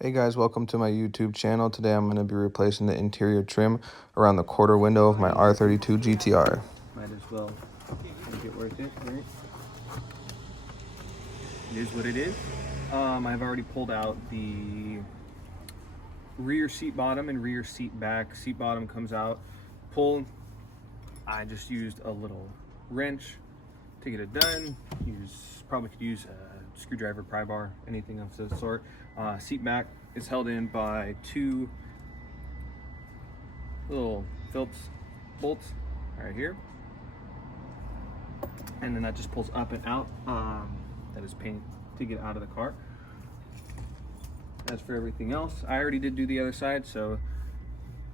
Hey guys, welcome to my YouTube channel. Today I'm going to be replacing the interior trim around the quarter window of my R32 GTR. Might as well make it worth it, right? It is what it is. I've already pulled out the rear seat bottom and rear seat back. Seat bottom comes out, pull. I just used a little wrench to get it done. Probably could use a screwdriver, pry bar, anything of the sort. Seat back is held in by two little Phillips bolts right here, and then that just pulls up and out. That is pain to get out of the car. As for everything else, I already did do the other side, so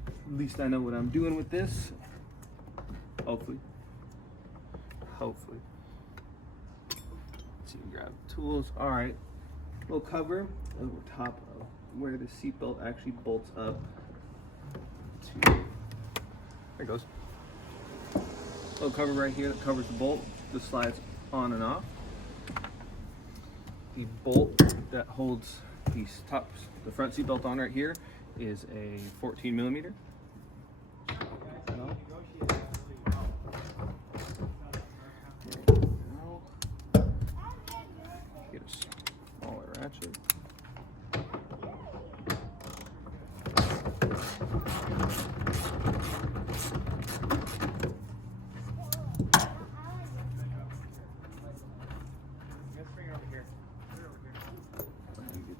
at least I know what I'm doing with this. Hopefully. Let's see, grab tools. All right, little cover over top of where the seatbelt actually bolts up to. There it goes. Little cover right here that covers the bolt. This slides on and off. The bolt that holds the front seat belt on right here is a 14 millimeter. Get a smaller ratchet.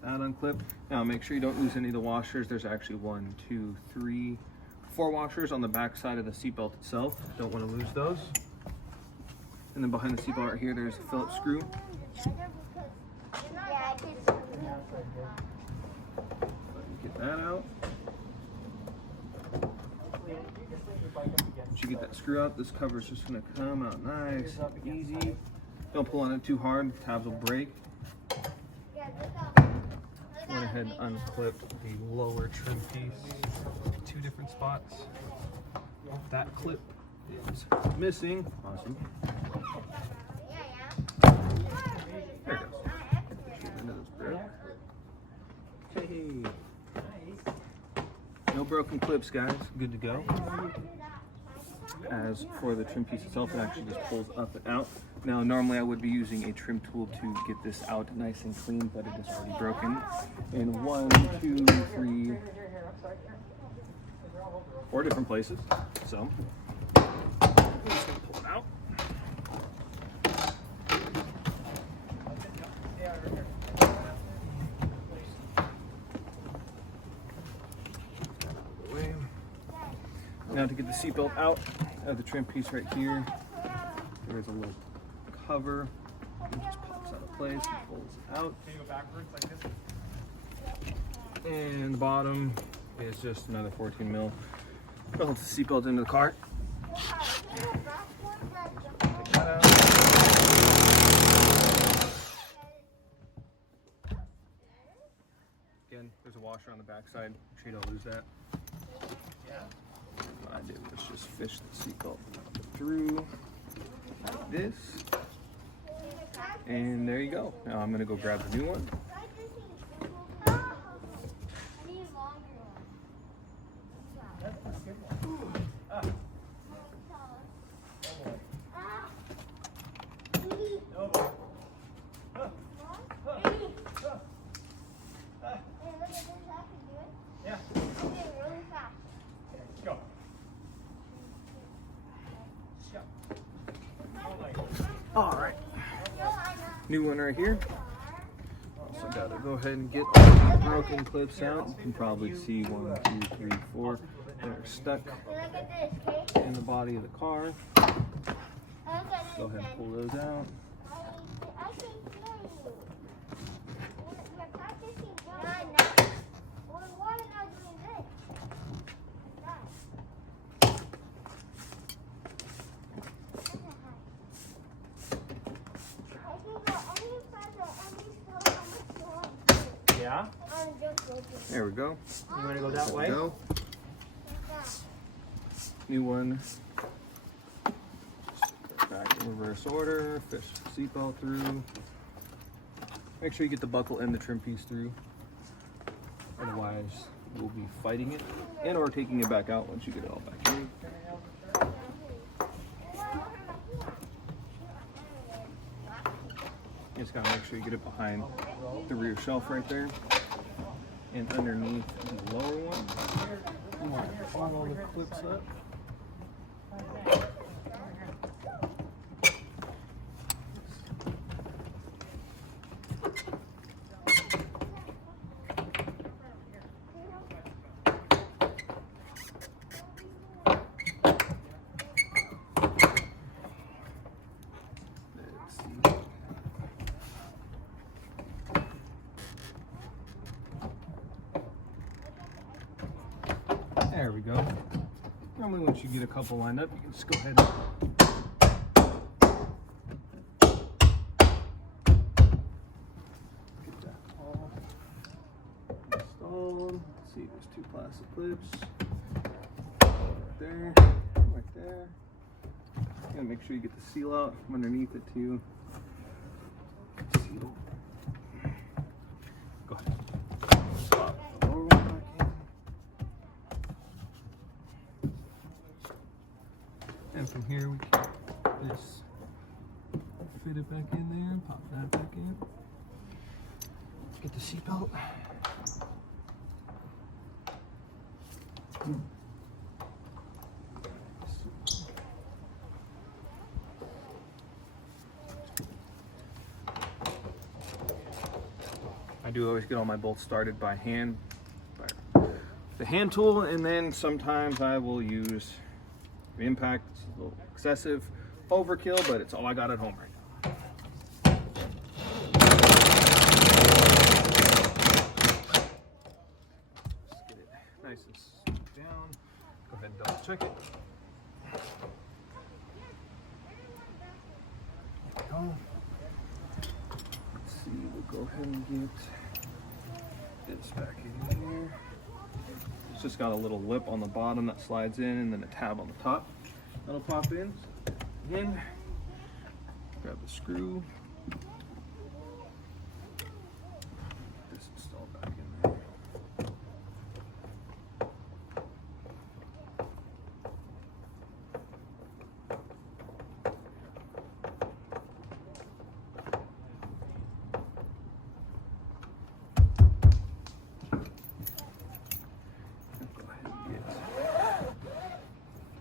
That unclip. Now make sure you don't lose any of the washers. There's actually 1, 2, 3, 4 washers on the back side of the seatbelt itself. Don't want to lose those. And then behind the seatbelt right here, there's a Phillips screw. Get that out. Once you get that screw out, this cover is just going to come out nice, easy. Don't pull on it too hard, tabs will break. Went ahead and unclipped the lower trim piece, 2 different spots. That clip is missing. Awesome. There it goes. Get rid of this brick. Hey. No broken clips, guys. Good to go. As for the trim piece itself, it actually just pulls up and out. Now, normally I would be using a trim tool to get this out nice and clean, but it is already broken in 1, 2, 3, 4 different places. So, I'm just gonna pull it out. Now to get the seatbelt out of the trim piece right here, there is a little cover. It just pops out of place and pulls it out. Can you go backwards like this? And the bottom is just another 14 mil. Holds the seatbelt into the car. Take that out. Again, there's a washer on the back side. Make sure you don't lose that. What I did was just fish the seatbelt through like this. And there you go. Now I'm gonna go grab a new one. All right, new one right here. Also got to go ahead and get the broken clips out. You can probably see 1, 2, 3, 4 that are stuck in the body of the car. Go ahead and pull those out. Yeah? There we go. You want to go that way? Go. New one. Back in reverse order. Fish the seatbelt through. Make sure you get the buckle and the trim piece through. Otherwise, you'll be fighting it and or taking it back out once you get it all back in. You just gotta make sure you get it behind the rear shelf right there. And underneath the lower one, you want to pull all the clips up. There we go. Normally once you get a couple lined up, you can just go ahead and get that all installed. Let's see, there's 2 plastic clips. Right there, right there. You gotta make sure you get the seal out from underneath it too. Seal. Go ahead. Slot the lower one back in. And from here we can just fit it back in there, pop that back in. Get the seatbelt. I do always get all my bolts started by hand, by the hand tool, and then sometimes I will use the impact. It's a little excessive overkill, but it's all I got at home right now. Just get it nice and smooth down. Go ahead and double check it. There we go. Let's see, we'll go ahead and get this back in here. It's just got a little lip on the bottom that slides in, and then a tab on the top that'll pop in. Again, grab the screw. Get this installed back in there.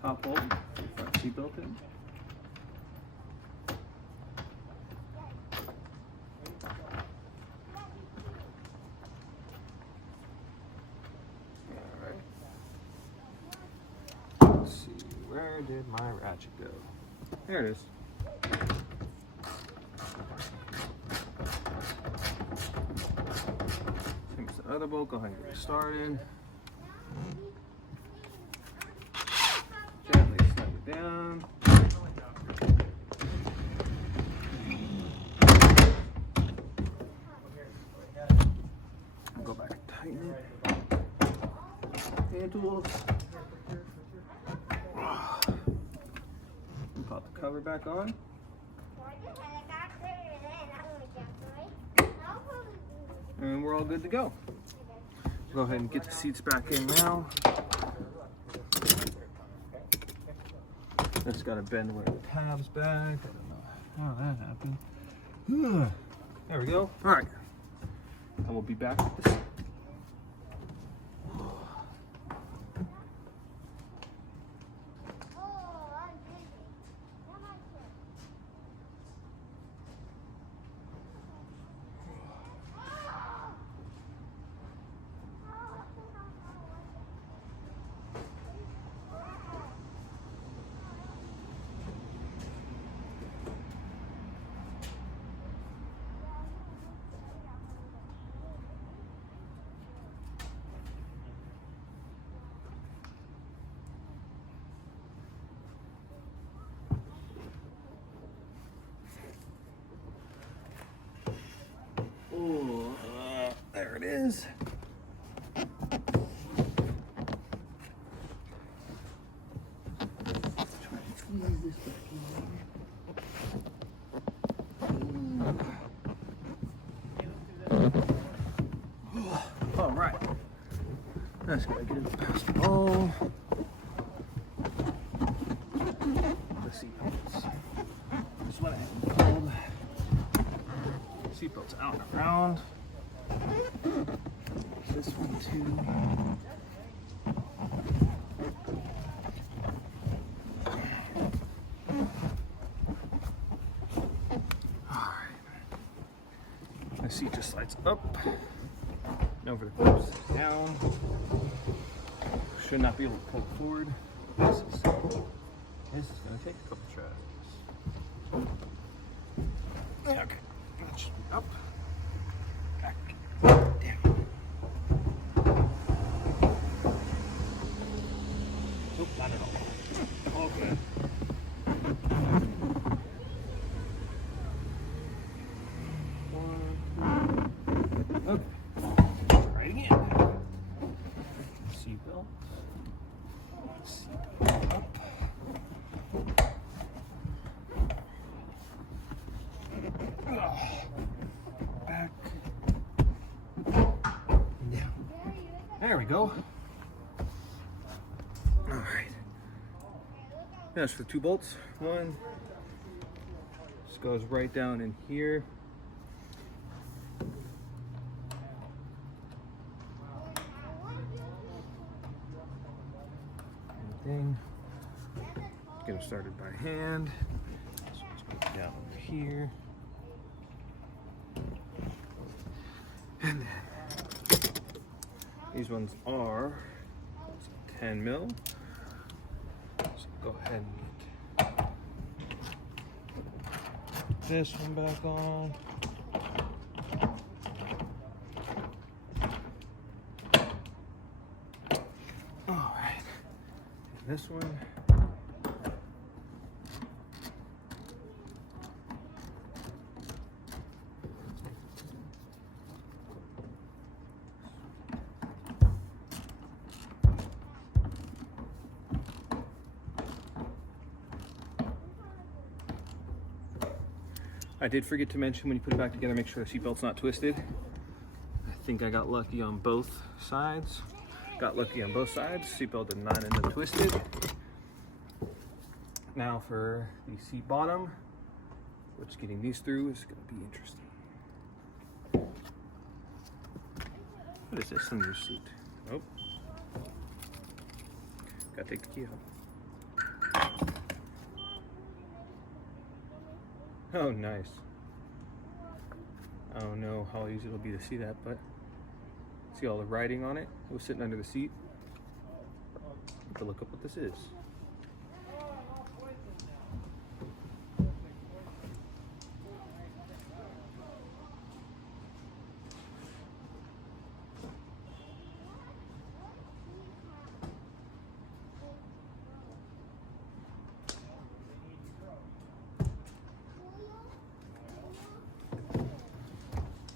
Top bolt, front seatbelt in. Alright. Let's see, where did my ratchet go? There it is. Here's the other bolt, go ahead and get it started. Gently slide it down. Go back and tighten it. Hand tools. And pop the cover back on. And we're all good to go. Go ahead and get the seats back in now. Just gotta bend one of the tabs back. I don't know how that happened. There we go. All right. And we'll be back with this. There it is. Try and squeeze this back in there. All right. That's gotta get it past all the seatbelts. That's what I pulled. Seatbelts out and around. This one too. The seat just slides up and over the clips down. Should not be able to pull it forward. This is gonna take a couple tries. Okay, that should be up, back, down. Nope, not at all. All good. Okay, try it again. Seatbelt. Seatbelt up. Back. Down. There we go. All right. That's for the 2 bolts. One. Just goes right down in here. Thing. Get them started by hand. So let's go down over here. And then these ones are 10 mil. So go ahead and get this one back on. All right. This one. I did forget to mention when you put it back together, make sure the seatbelt's not twisted. I think I got lucky on both sides. Seatbelt did not end up twisted. Now for the seat bottom, which getting these through is going to be interesting. What is this in your seat? Oh, gotta take the key out. Oh, nice. I don't know how easy it'll be to see that, but see all the writing on it? It was sitting under the seat. Have to look up what this is.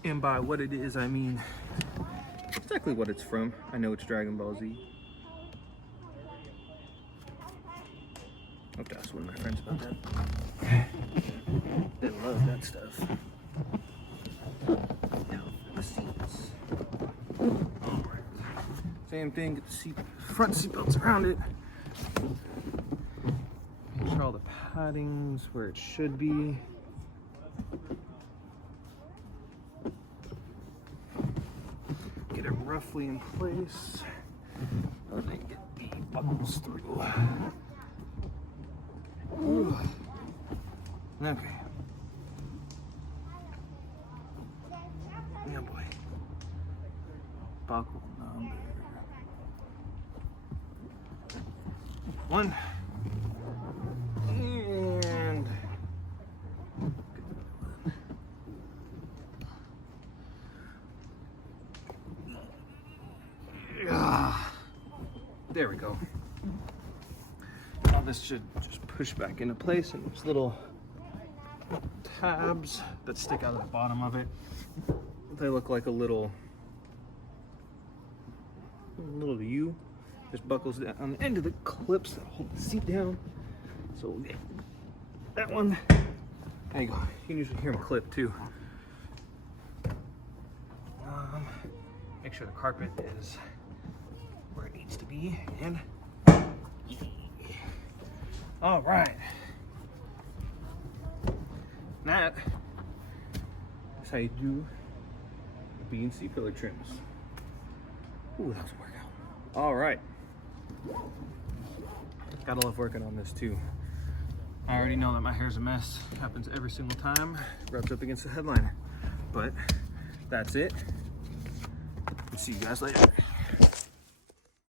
And by what it is, I mean exactly what it's from. I know it's Dragon Ball Z. I have to ask one of my friends about that. They love that stuff. Now, the seats. Alright. Same thing, get the front seat belts around it. Make sure all the padding's where it should be. Get it roughly in place. And then get the buckles through. Ooh. Okay. Yeah, boy. Buckle number 1. And there we go. Now this should just push back into place, and there's little tabs that stick out of the bottom of it. They look like a little U. There's buckles on the end of the clips that hold the seat down. So we'll get that one. There you go. You can usually hear them clip too. Make sure the carpet is needs to be, and all right. That is how you do the B and C pillar trims. Ooh, that was a workout. All right. Gotta love working on this too. I already know that my hair's a mess. Happens every single time. Rubs up against the headliner. But that's it. See you guys later.